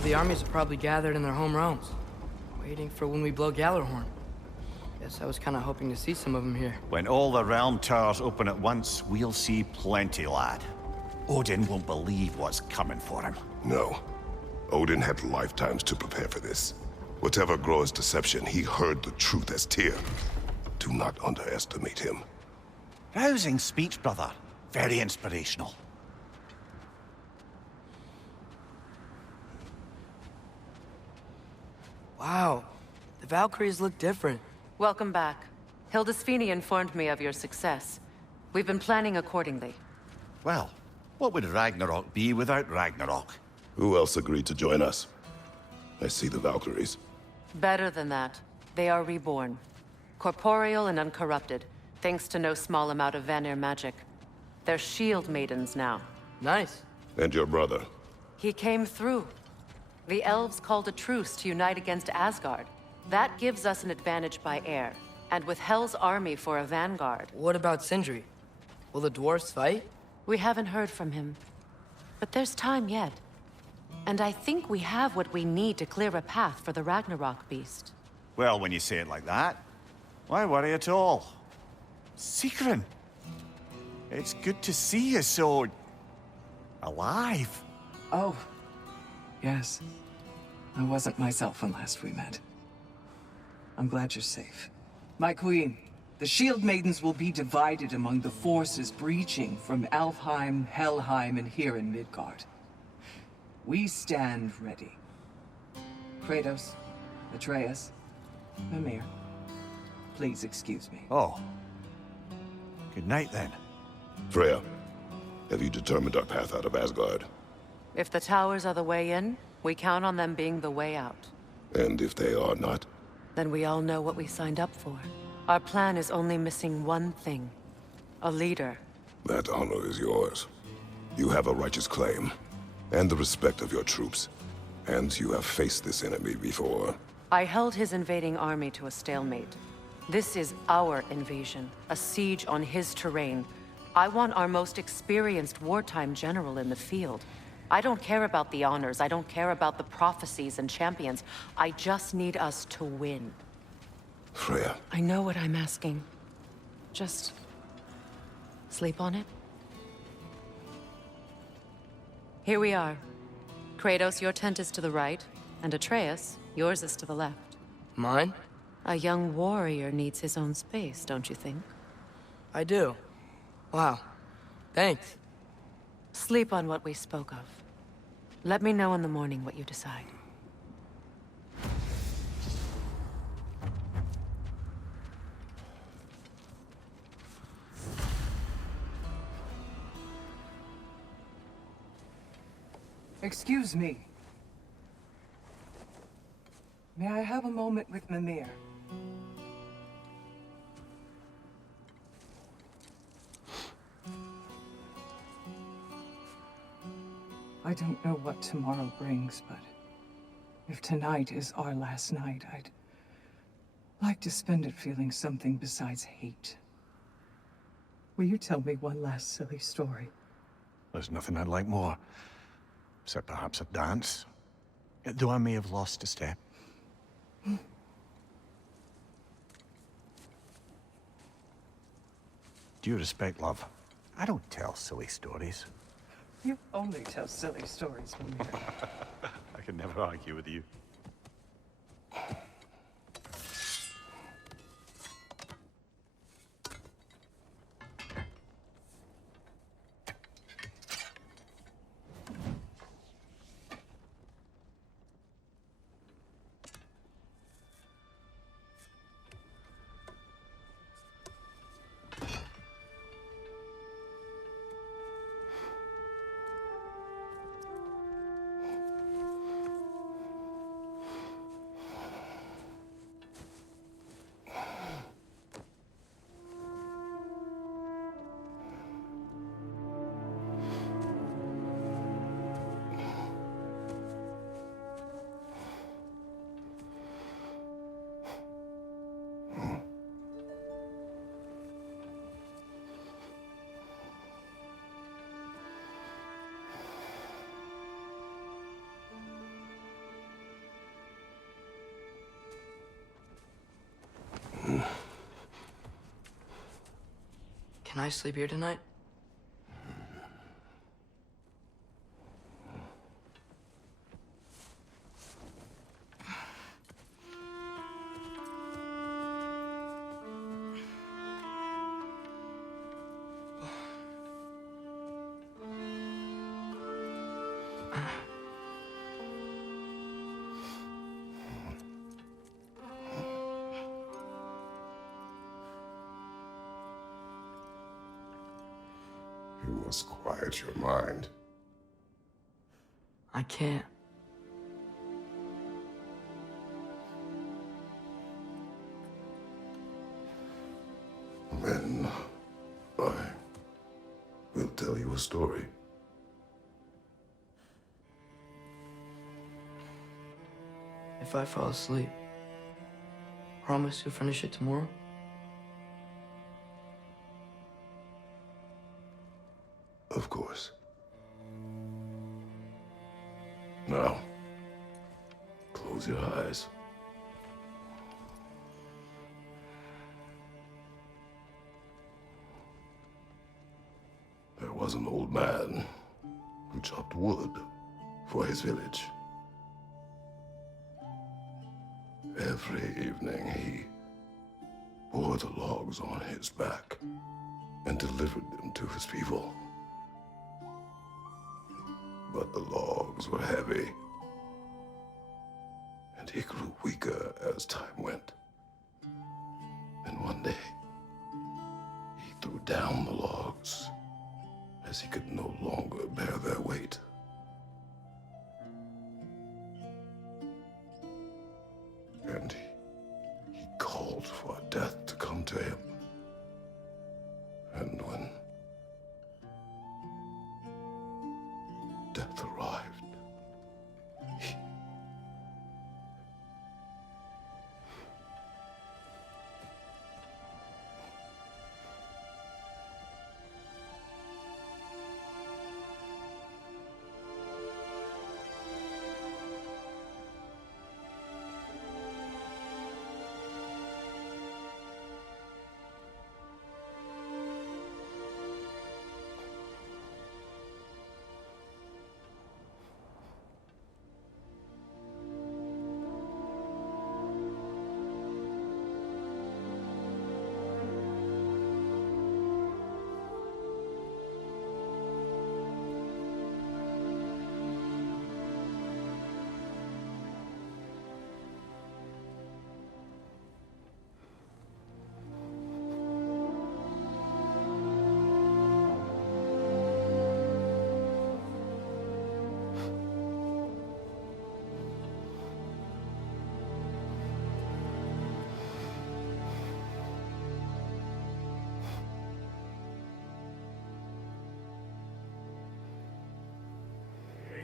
All the armies are probably gathered in their home realms, waiting for when we blow Gjallarhorn. Guess I was kind of hoping to see some of them here. When all the realm towers open at once, we'll see plenty, lad. Odin won't believe what's coming for him. No. Odin had lifetimes to prepare for this. Whatever Groa's deception, he heard the truth as Tyr. Do not underestimate him. Rousing speech, brother. Very inspirational. Wow, the Valkyries look different. Welcome back. Hildisfini informed me of your success. We've been planning accordingly. Well, what would Ragnarok be without Ragnarok? Who else agreed to join us? I see the Valkyries. Better than that. They are reborn. Corporeal and uncorrupted, thanks to no small amount of Vanir magic. They're shield maidens now. Nice. And your brother? He came through. The elves called a truce to unite against Asgard. That gives us an advantage by air, and with Hel's army for a vanguard. What about Sindri? Will the dwarves fight? We haven't heard from him. But there's time yet. And I think we have what we need to clear a path for the Ragnarok beast. Well, when you say it like that, why worry at all? Sigrun! It's good to see you so... alive. Oh, yes. I wasn't myself when last we met. I'm glad you're safe. My queen, the Shield Maidens will be divided among the forces breaching from Alfheim, Helheim, and here in Midgard. We stand ready. Kratos, Atreus, Mimir, please excuse me. Oh. Good night, then. Freya, have you determined our path out of Asgard? If the towers are the way in, we count on them being the way out. And if they are not? Then we all know what we signed up for. Our plan is only missing one thing. A leader. That honor is yours. You have a righteous claim, and the respect of your troops. And you have faced this enemy before. I held his invading army to a stalemate. This is our invasion, a siege on his terrain. I want our most experienced wartime general in the field. I don't care about the honors, I don't care about the prophecies and champions. I just need us to win. Freya. I know what I'm asking. Just... sleep on it? Here we are. Kratos, your tent is to the right, and Atreus, yours is to the left. Mine? A young warrior needs his own space, don't you think? I do. Wow. Thanks. Sleep on what we spoke of. Let me know in the morning what you decide. Excuse me. May I have a moment with Mimir? I don't know what tomorrow brings, but if tonight is our last night, I'd like to spend it feeling something besides hate. Will you tell me one last silly story? There's nothing I'd like more. Except perhaps a dance. Though I may have lost a step. Due respect, love. I don't tell silly stories. You only tell silly stories, Mimir. I can never argue with you. Can I sleep here tonight? You must quiet your mind. I can't. Then I will tell you a story. If I fall asleep, promise you'll finish it tomorrow? Of course. Now, close your eyes. There was an old man who chopped wood for his village. Every evening he bore the logs on his back and delivered them to his people. But the logs were heavy, and he grew weaker as time went. And one day, he threw down the logs as he could no longer bear their weight. And he called for death to come to him. And when death arrived,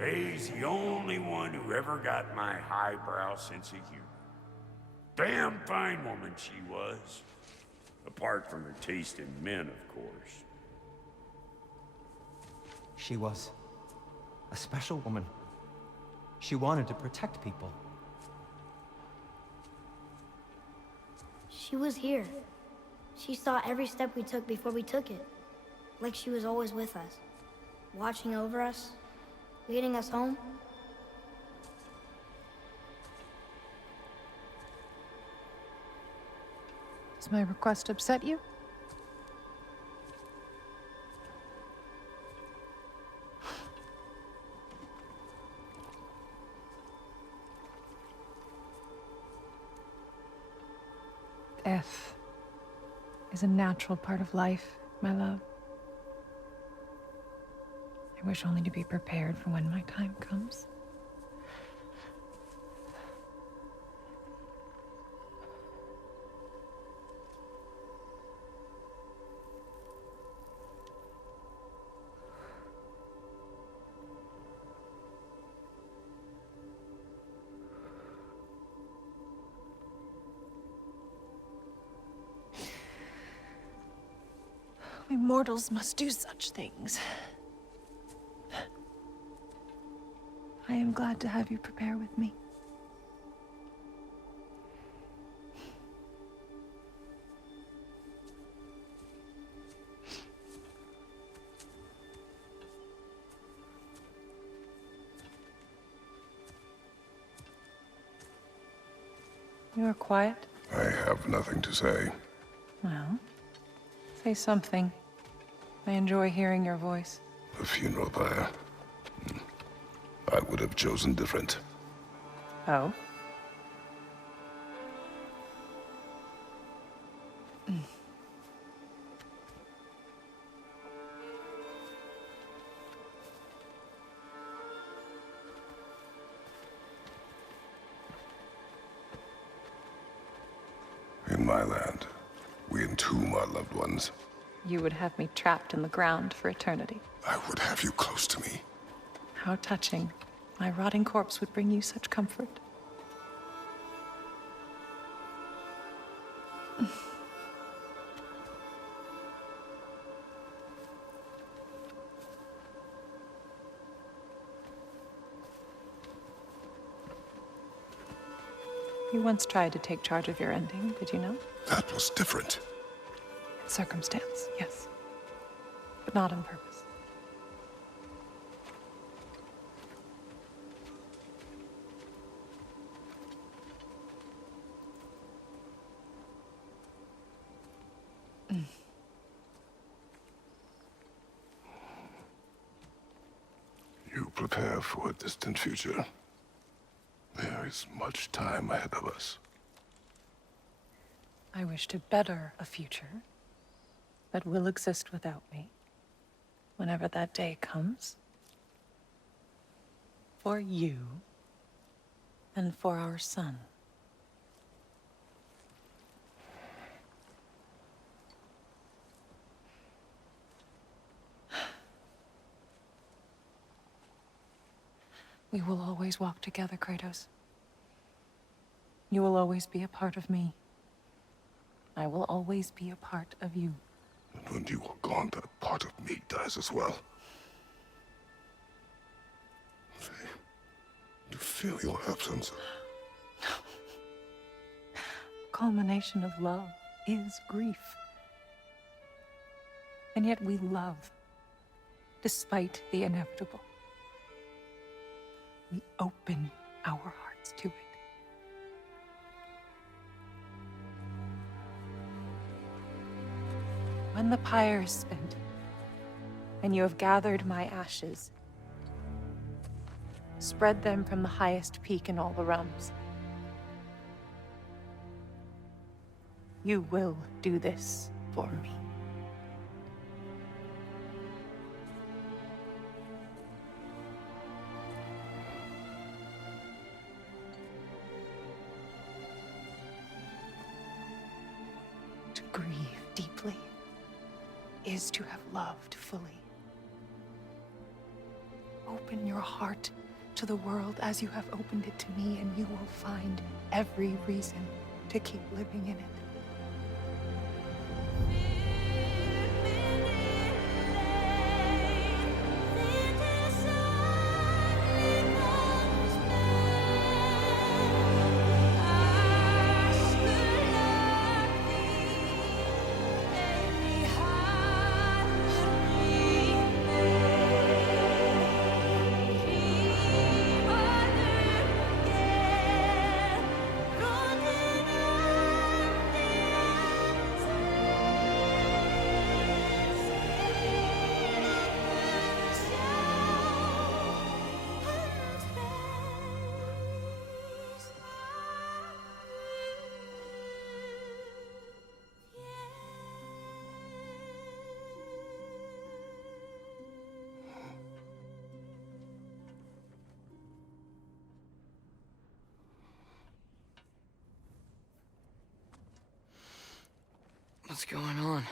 He's the only one who ever got my highbrow sense of humor. Damn fine woman she was. Apart from her taste in men, of course. She was a special woman. She wanted to protect people. She was here. She saw every step we took before we took it. Like she was always with us. Watching over us. Leading us home. Does my request upset you? Death is a natural part of life, my love. I wish only to be prepared for when my time comes. We mortals must do such things. I am glad to have you prepare with me. You are quiet. I have nothing to say. Well, say something. I enjoy hearing your voice. A funeral pyre. I would have chosen different. Oh? In my land, we entomb our loved ones. You would have me trapped in the ground for eternity. I would have you close to me. How touching. My rotting corpse would bring you such comfort. You once tried to take charge of your ending, did you know? That was different. Circumstance, yes. But not on purpose. You prepare for a distant future. There is much time ahead of us. I wish to better a future that will exist without me, whenever that day comes. For you, and for our son. We will always walk together, Kratos. You will always be a part of me. I will always be a part of you. And when you are gone, that part of me dies as well. To feel your absence. Culmination of love is grief. And yet we love, despite the inevitable. We open our hearts to it. When the pyre is spent, and you have gathered my ashes, spread them from the highest peak in all the realms. You will do this for me. To grieve deeply is to have loved fully. Open your heart to the world as you have opened it to me, and you will find every reason to keep living in it. What's going on?